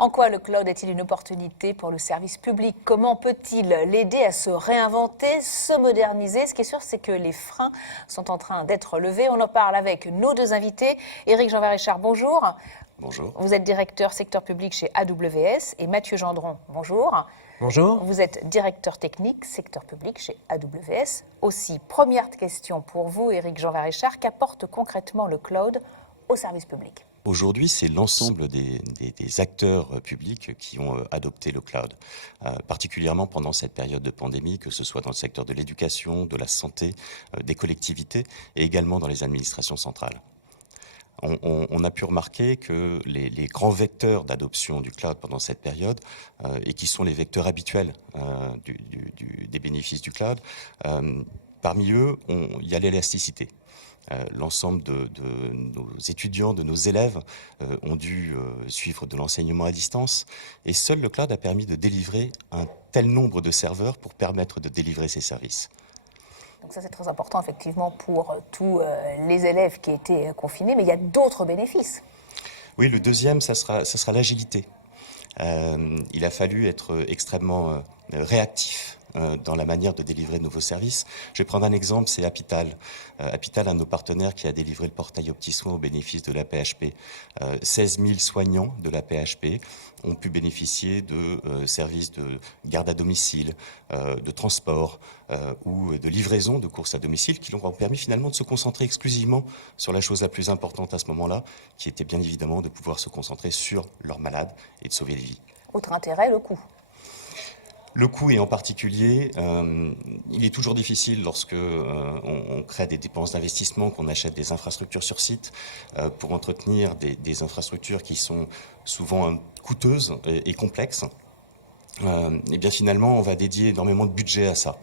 En quoi le cloud est-il une opportunité pour le service public? Comment peut-il l'aider à se réinventer, se moderniser? Ce qui est sûr, c'est que les freins sont en train d'être levés. On en parle avec nos deux invités. Éric Jean-Richard, bonjour. Bonjour. Vous êtes directeur secteur public chez AWS. Et Mathieu Gendron, bonjour. Bonjour. Vous êtes directeur technique secteur public chez AWS. Aussi, première question pour vous, Éric Jean-Richard. Qu'apporte concrètement le cloud au service public? Aujourd'hui, c'est l'ensemble des acteurs publics qui ont adopté le cloud, particulièrement pendant cette période de pandémie, que ce soit dans le secteur de l'éducation, de la santé, des collectivités et également dans les administrations centrales. On a pu remarquer que les grands vecteurs d'adoption du cloud pendant cette période, et qui sont les vecteurs habituels des bénéfices du cloud, parmi eux, il y a l'élasticité. L'ensemble de nos étudiants, de nos élèves ont dû suivre de l'enseignement à distance et seul le cloud a permis de délivrer un tel nombre de serveurs pour permettre de délivrer ces services. Donc ça, c'est très important, effectivement, pour tous les élèves qui étaient confinés, mais il y a d'autres bénéfices. Oui, le deuxième, ça sera l'agilité. Il a fallu être extrêmement réactif dans la manière de délivrer de nouveaux services. Je vais prendre un exemple, c'est Apital. Apital, un de nos partenaires qui a délivré le portail OptiSoin au bénéfice de l'AP-HP. 16 000 soignants de l'AP-HP ont pu bénéficier de services de garde à domicile, de transport ou de livraison de courses à domicile qui leur ont permis finalement de se concentrer exclusivement sur la chose la plus importante à ce moment-là, qui était bien évidemment de pouvoir se concentrer sur leurs malades et de sauver des vies. Autre intérêt, le coût. Le coût, et en particulier, il est toujours difficile lorsque on crée des dépenses d'investissement, qu'on achète des infrastructures sur site, pour entretenir des infrastructures qui sont souvent coûteuses et complexes. Et bien finalement, on va dédier énormément de budget à ça.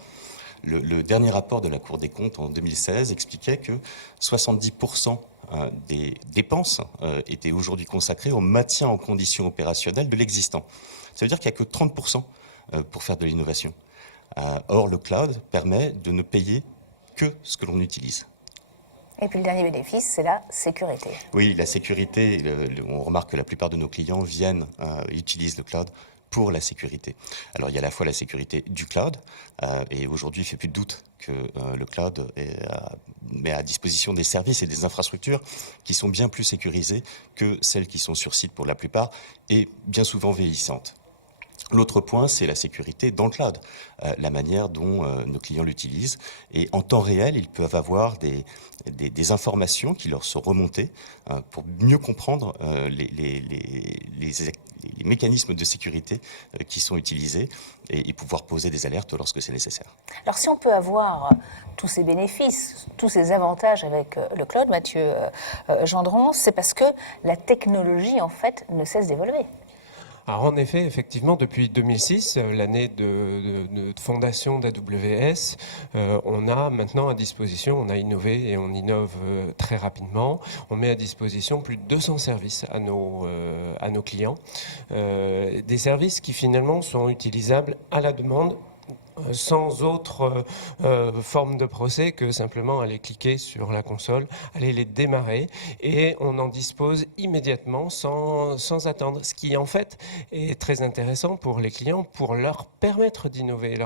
Le dernier rapport de la Cour des comptes en 2016 expliquait que 70% des dépenses étaient aujourd'hui consacrées au maintien en condition opérationnelle de l'existant. Ça veut dire qu'il n'y a que 30% pour faire de l'innovation. Or, le cloud permet de ne payer que ce que l'on utilise. Et puis le dernier bénéfice, c'est la sécurité. Oui, la sécurité, on remarque que la plupart de nos clients utilisent le cloud pour la sécurité. Alors il y a à la fois la sécurité du cloud, et aujourd'hui il ne fait plus de doute que le cloud met à disposition des services et des infrastructures qui sont bien plus sécurisées que celles qui sont sur site pour la plupart, et bien souvent vieillissantes. L'autre point, c'est la sécurité dans le cloud, la manière dont nos clients l'utilisent. Et en temps réel, ils peuvent avoir des informations qui leur sont remontées pour mieux comprendre les mécanismes de sécurité qui sont utilisés et pouvoir poser des alertes lorsque c'est nécessaire. Alors si on peut avoir tous ces bénéfices, tous ces avantages avec le cloud, Mathieu Gendron, c'est parce que la technologie, en fait, ne cesse d'évoluer. Alors en effet, effectivement, depuis 2006, l'année de fondation d'AWS, on a maintenant à disposition, on a innové et on innove très rapidement. On met à disposition plus de 200 services à nos clients. Des services qui finalement sont utilisables à la demande, sans autre forme de procès que simplement aller cliquer sur la console, aller les démarrer, et on en dispose immédiatement sans attendre. Ce qui en fait est très intéressant pour les clients, pour leur permettre d'innover,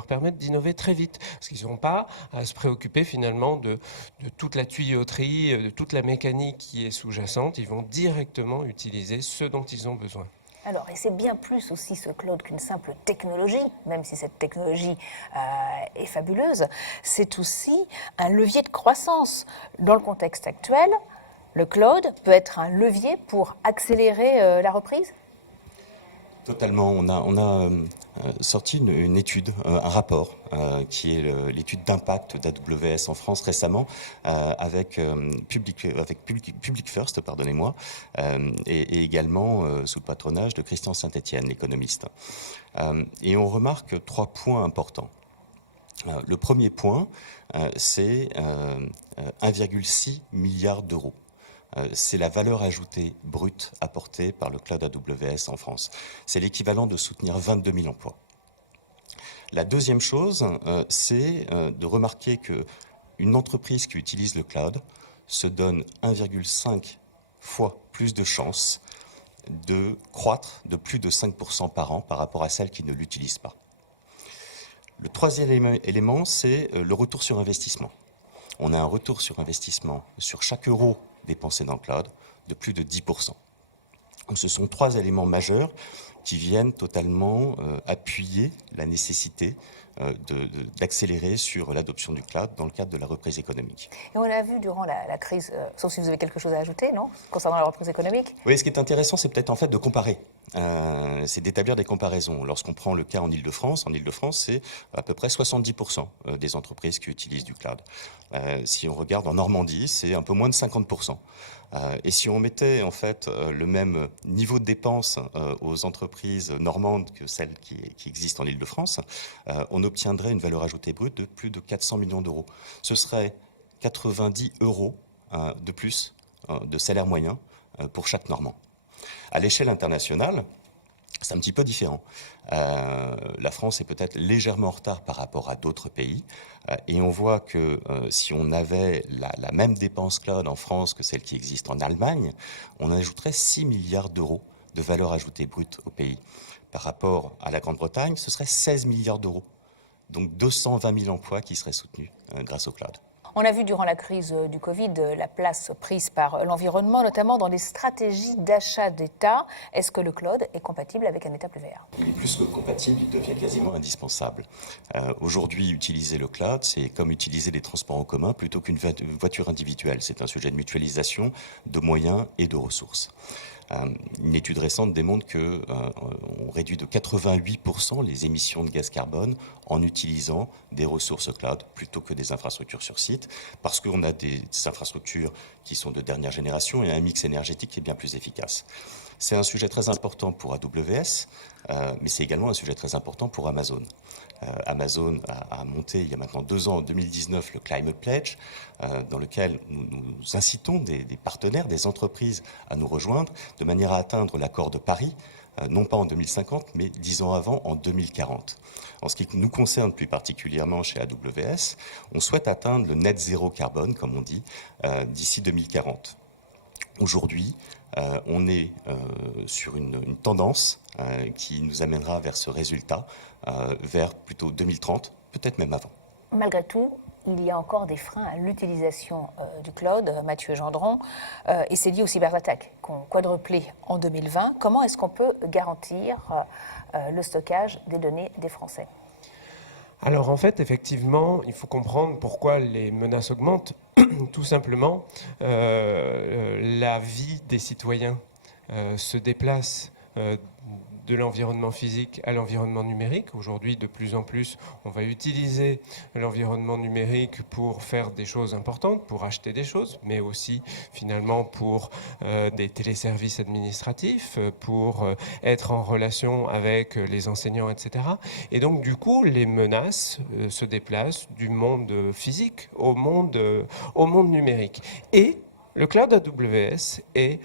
très vite, parce qu'ils n'ont pas à se préoccuper finalement de toute la tuyauterie, de toute la mécanique qui est sous-jacente. Ils vont directement utiliser ce dont ils ont besoin. Alors, et c'est bien plus aussi ce cloud qu'une simple technologie, même si cette technologie est fabuleuse, c'est aussi un levier de croissance. Dans le contexte actuel, le cloud peut être un levier pour accélérer la reprise ? Totalement. On a sorti une étude, un rapport, qui est l'étude d'impact d'AWS en France récemment, avec Public First, pardonnez-moi, et également sous le patronage de Christian Saint-Etienne, l'économiste. Et on remarque 3 points importants. Le premier point, c'est 1,6 milliard d'euros. C'est la valeur ajoutée brute apportée par le cloud AWS en France. C'est l'équivalent de soutenir 22 000 emplois. La deuxième chose, c'est de remarquer qu'une entreprise qui utilise le cloud se donne 1,5 fois plus de chances de croître de plus de 5% par an par rapport à celles qui ne l'utilisent pas. Le troisième élément, c'est le retour sur investissement. On a un retour sur investissement sur chaque euro dépensé dans le cloud de plus de 10%. Donc ce sont trois éléments majeurs qui viennent totalement appuyer la nécessité d'accélérer sur l'adoption du cloud dans le cadre de la reprise économique. Et on a vu durant la crise, sauf si vous avez quelque chose à ajouter, non, concernant la reprise économique? Oui, ce qui est intéressant, c'est peut-être en fait de comparer. C'est d'établir des comparaisons. Lorsqu'on prend le cas en Ile-de-France, c'est à peu près 70% des entreprises qui utilisent du cloud. Si on regarde en Normandie, c'est un peu moins de 50%. Et si on mettait en fait le même niveau de dépenses aux entreprises normandes que celles qui existent en Ile-de-France, on obtiendrait une valeur ajoutée brute de plus de 400 millions d'euros. Ce serait 90 euros de plus de salaire moyen pour chaque Normand. À l'échelle internationale, c'est un petit peu différent. La France est peut-être légèrement en retard par rapport à d'autres pays. Et on voit que si on avait la même dépense cloud en France que celle qui existe en Allemagne, on ajouterait 6 milliards d'euros de valeur ajoutée brute au pays. Par rapport à la Grande-Bretagne, ce serait 16 milliards d'euros. Donc 220 000 emplois qui seraient soutenus grâce au cloud. On a vu durant la crise du Covid la place prise par l'environnement, notamment dans les stratégies d'achat d'État. Est-ce que le cloud est compatible avec un État plus vert? Il est plus que compatible, il devient quasiment indispensable. Aujourd'hui, utiliser le cloud, c'est comme utiliser les transports en commun plutôt qu'une voiture individuelle. C'est un sujet de mutualisation de moyens et de ressources. Une étude récente démontre qu'on réduit de 88% les émissions de gaz carbone en utilisant des ressources cloud plutôt que des infrastructures sur site, parce qu'on a des infrastructures qui sont de dernière génération et un mix énergétique qui est bien plus efficace. C'est un sujet très important pour AWS, mais c'est également un sujet très important pour Amazon. Amazon a monté il y a maintenant 2 ans, en 2019, le Climate Pledge, dans lequel nous incitons des partenaires, des entreprises à nous rejoindre de manière à atteindre l'accord de Paris, non pas en 2050, mais 10 ans avant, en 2040. En ce qui nous concerne plus particulièrement chez AWS, on souhaite atteindre le net zéro carbone, comme on dit, d'ici 2040. Aujourd'hui, on est sur une tendance qui nous amènera vers ce résultat, vers plutôt 2030, peut-être même avant. Malgré tout, il y a encore des freins à l'utilisation du cloud, Mathieu Gendron, et c'est lié aux cyberattaques qui ont quadruplé en 2020. Comment est-ce qu'on peut garantir le stockage des données des Français? Alors en fait, effectivement, il faut comprendre pourquoi les menaces augmentent. Tout simplement, la vie des citoyens se déplace de l'environnement physique à l'environnement numérique. Aujourd'hui, de plus en plus, on va utiliser l'environnement numérique pour faire des choses importantes, pour acheter des choses, mais aussi finalement pour des téléservices administratifs, pour être en relation avec les enseignants, etc. Et donc, du coup, les menaces se déplacent du monde physique au monde numérique. Et le cloud AWS est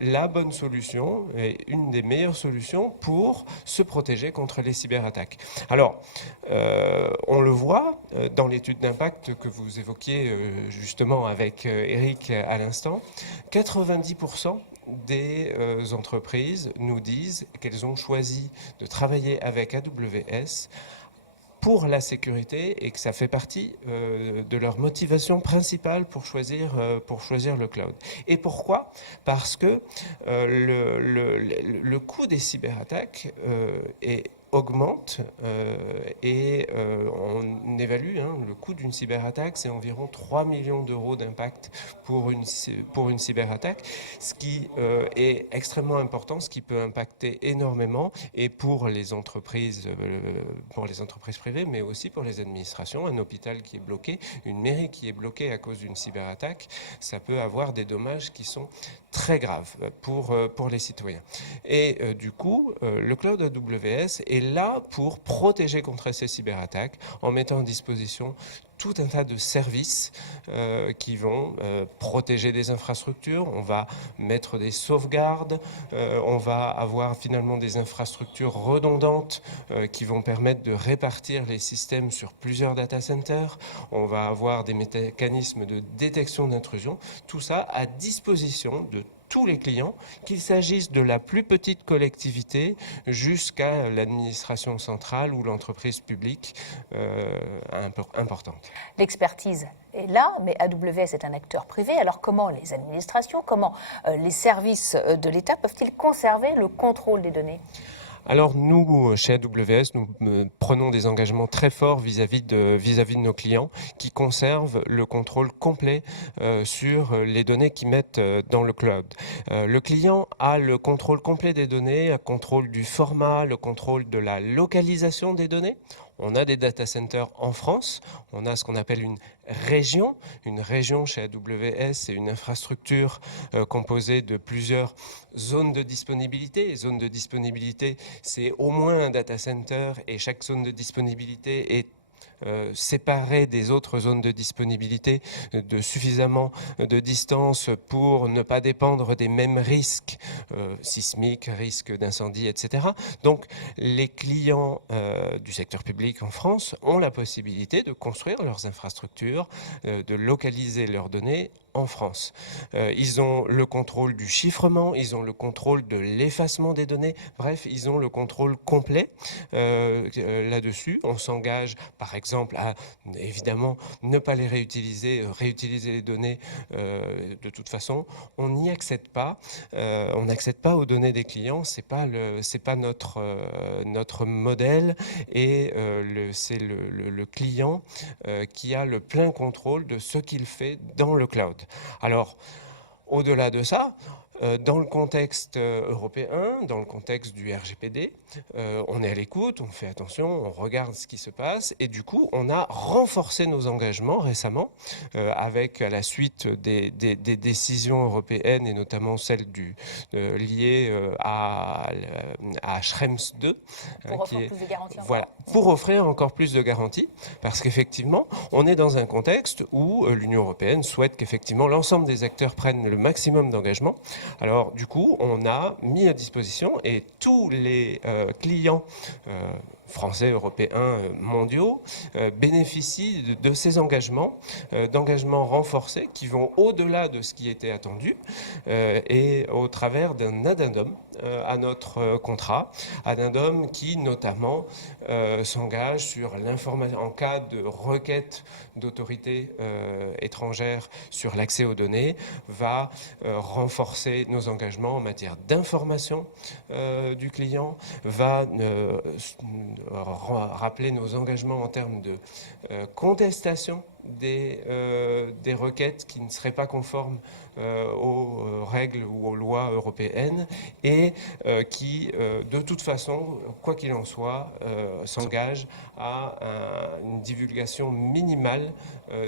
la bonne solution et une des meilleures solutions pour se protéger contre les cyberattaques. Alors, on le voit dans l'étude d'impact que vous évoquiez justement avec Eric à l'instant, 90% des entreprises nous disent qu'elles ont choisi de travailler avec AWS pour la sécurité et que ça fait partie de leur motivation principale pour choisir le cloud. Et pourquoi? Parce que le coût des cyberattaques augmente et on évalue le coût d'une cyberattaque, c'est environ 3 millions d'euros d'impact pour une cyberattaque, ce qui est extrêmement important, ce qui peut impacter énormément et pour les entreprises privées, mais aussi pour les administrations. Un hôpital qui est bloqué, une mairie qui est bloquée à cause d'une cyberattaque, ça peut avoir des dommages qui sont très graves pour les citoyens. Et du coup, le cloud AWS est là pour protéger contre ces cyberattaques en mettant à disposition tout un tas de services qui vont protéger des infrastructures. On va mettre des sauvegardes, on va avoir finalement des infrastructures redondantes qui vont permettre de répartir les systèmes sur plusieurs data centers. On va avoir des mécanismes de détection d'intrusion. Tout ça à disposition de tous les clients, qu'il s'agisse de la plus petite collectivité jusqu'à l'administration centrale ou l'entreprise publique importante. L'expertise est là, mais AWS est un acteur privé. Alors comment les administrations, comment les services de l'État peuvent-ils conserver le contrôle des données ? Alors nous, chez AWS, nous prenons des engagements très forts vis-à-vis de nos clients qui conservent le contrôle complet sur les données qu'ils mettent dans le cloud. Le client a le contrôle complet des données, le contrôle du format, le contrôle de la localisation des données. On a des data centers en France, on a ce qu'on appelle une région. Une région chez AWS, c'est une infrastructure composée de plusieurs zones de disponibilité. Les zones de disponibilité, c'est au moins un data center et chaque zone de disponibilité est séparée des autres zones de disponibilité de suffisamment de distance pour ne pas dépendre des mêmes risques sismiques, risques d'incendie, etc. Donc les clients du secteur public en France ont la possibilité de construire leurs infrastructures, de localiser leurs données en France. Ils ont le contrôle du chiffrement, ils ont le contrôle de l'effacement des données, bref, ils ont le contrôle complet là-dessus. On s'engage par exemple à évidemment ne pas les réutiliser, réutiliser les données de toute façon. On n'y accède pas, on n'accède pas aux données des clients, c'est pas notre modèle et c'est le client qui a le plein contrôle de ce qu'il fait dans le cloud. Alors, au-delà de ça, dans le contexte européen, dans le contexte du RGPD, on est à l'écoute, on fait attention, on regarde ce qui se passe et du coup, on a renforcé nos engagements récemment avec à la suite des décisions européennes et notamment celle liée à Schrems 2. Pour offrir plus de garanties. Voilà, pour offrir encore plus de garanties, parce qu'effectivement, on est dans un contexte où l'Union européenne souhaite qu'effectivement l'ensemble des acteurs prennent le maximum d'engagement. Alors du coup, on a mis à disposition et tous les clients français, européens, mondiaux, bénéficient de ces engagements, d'engagements renforcés qui vont au-delà de ce qui était attendu et au travers d'un addendum à notre contrat, addendum qui notamment s'engage sur l'information en cas de requête d'autorités étrangères sur l'accès aux données, va renforcer nos engagements en matière d'information du client, va rappeler nos engagements en termes de contestation des requêtes qui ne seraient pas conformes aux règles ou aux lois européennes et qui, de toute façon, quoi qu'il en soit, s'engage à une divulgation minimale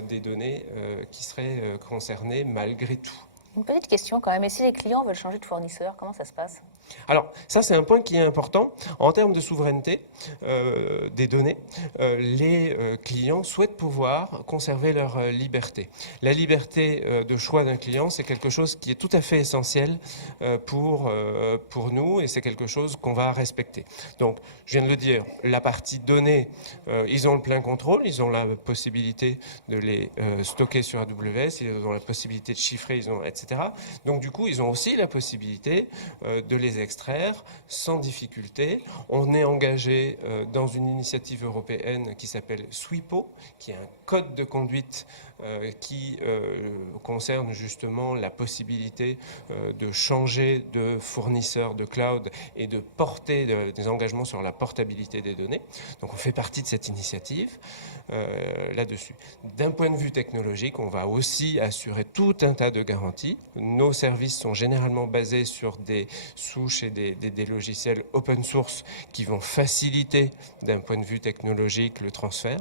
des données qui seraient concernées malgré tout. Une petite question quand même, et si les clients veulent changer de fournisseur, comment ça se passe ? Alors, ça c'est un point qui est important. En termes de souveraineté des données, les clients souhaitent pouvoir conserver leur liberté. La liberté de choix d'un client, c'est quelque chose qui est tout à fait essentiel pour nous et c'est quelque chose qu'on va respecter. Donc, je viens de le dire, la partie données, ils ont le plein contrôle, ils ont la possibilité de les stocker sur AWS, ils ont la possibilité de chiffrer, etc. Donc, du coup, ils ont aussi la possibilité de les extraire sans difficulté. On est engagé dans une initiative européenne qui s'appelle SWIPO, qui est un code de conduite qui concerne justement la possibilité de changer de fournisseur de cloud et de porter des engagements sur la portabilité des données. Donc on fait partie de cette initiative là-dessus. D'un point de vue technologique, on va aussi assurer tout un tas de garanties. Nos services sont généralement basés sur des souches et des logiciels open source qui vont faciliter d'un point de vue technologique le transfert.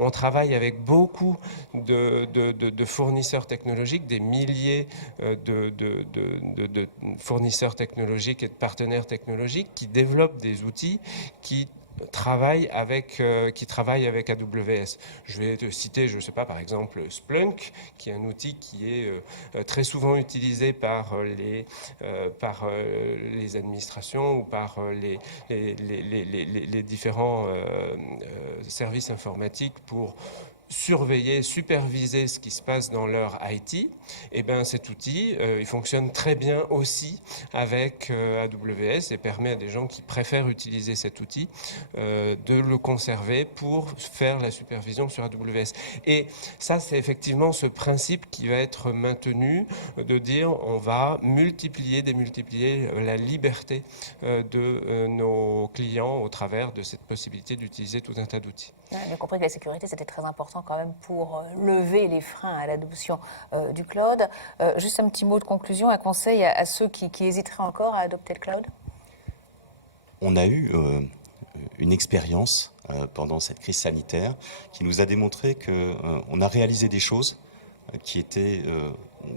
On travaille avec beaucoup de fournisseurs technologiques, des milliers de fournisseurs technologiques et de partenaires technologiques qui développent des outils qui travaillent avec AWS. Je vais te citer, je ne sais pas, par exemple Splunk, qui est un outil qui est très souvent utilisé par les administrations ou par les différents services informatiques pour surveiller, superviser ce qui se passe dans leur IT, et bien cet outil, il fonctionne très bien aussi avec AWS et permet à des gens qui préfèrent utiliser cet outil de le conserver pour faire la supervision sur AWS. Et ça, c'est effectivement ce principe qui va être maintenu, de dire on va démultiplier la liberté de nos clients au travers de cette possibilité d'utiliser tout un tas d'outils. On a compris que la sécurité, c'était très important quand même pour lever les freins à l'adoption du cloud. Juste un petit mot de conclusion, un conseil à ceux qui hésiteraient encore à adopter le cloud? On a eu une expérience pendant cette crise sanitaire qui nous a démontré qu'on a réalisé des choses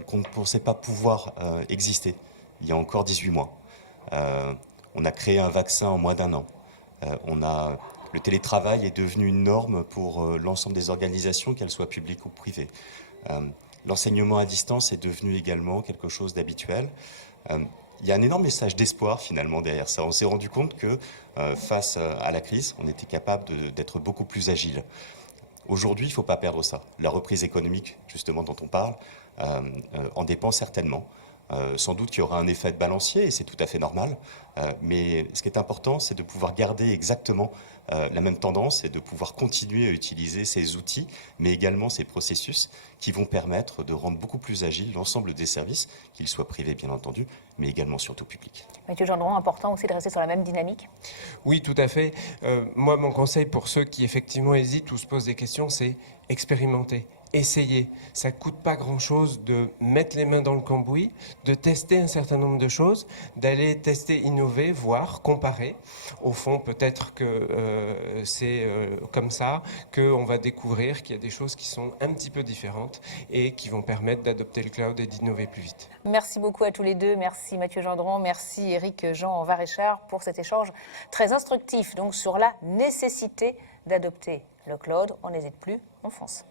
qu'on ne pensait pas pouvoir exister il y a encore 18 mois. On a créé un vaccin en moins d'1 an. Le télétravail est devenu une norme pour l'ensemble des organisations, qu'elles soient publiques ou privées. L'enseignement à distance est devenu également quelque chose d'habituel. Il y a un énorme message d'espoir finalement derrière ça. On s'est rendu compte que face à la crise, on était capable d'être beaucoup plus agile. Aujourd'hui, il ne faut pas perdre ça. La reprise économique, justement, dont on parle, en dépend certainement. Sans doute qu'il y aura un effet de balancier, et c'est tout à fait normal. Mais ce qui est important, c'est de pouvoir garder exactement la même tendance et de pouvoir continuer à utiliser ces outils, mais également ces processus qui vont permettre de rendre beaucoup plus agile l'ensemble des services, qu'ils soient privés bien entendu, mais également surtout publics. Mathieu Gendron, important aussi de rester sur la même dynamique? Oui, tout à fait. Moi, mon conseil pour ceux qui effectivement hésitent ou se posent des questions, c'est expérimenter. Essayez. Ça ne coûte pas grand-chose de mettre les mains dans le cambouis, de tester un certain nombre de choses, d'aller tester, innover, voir, comparer. Au fond, peut-être que c'est comme ça qu'on va découvrir qu'il y a des choses qui sont un petit peu différentes et qui vont permettre d'adopter le cloud et d'innover plus vite. Merci beaucoup à tous les deux. Merci Mathieu Gendron, merci Éric Jean Varéchard pour cet échange très instructif donc sur la nécessité d'adopter le cloud. On n'hésite plus, on fonce.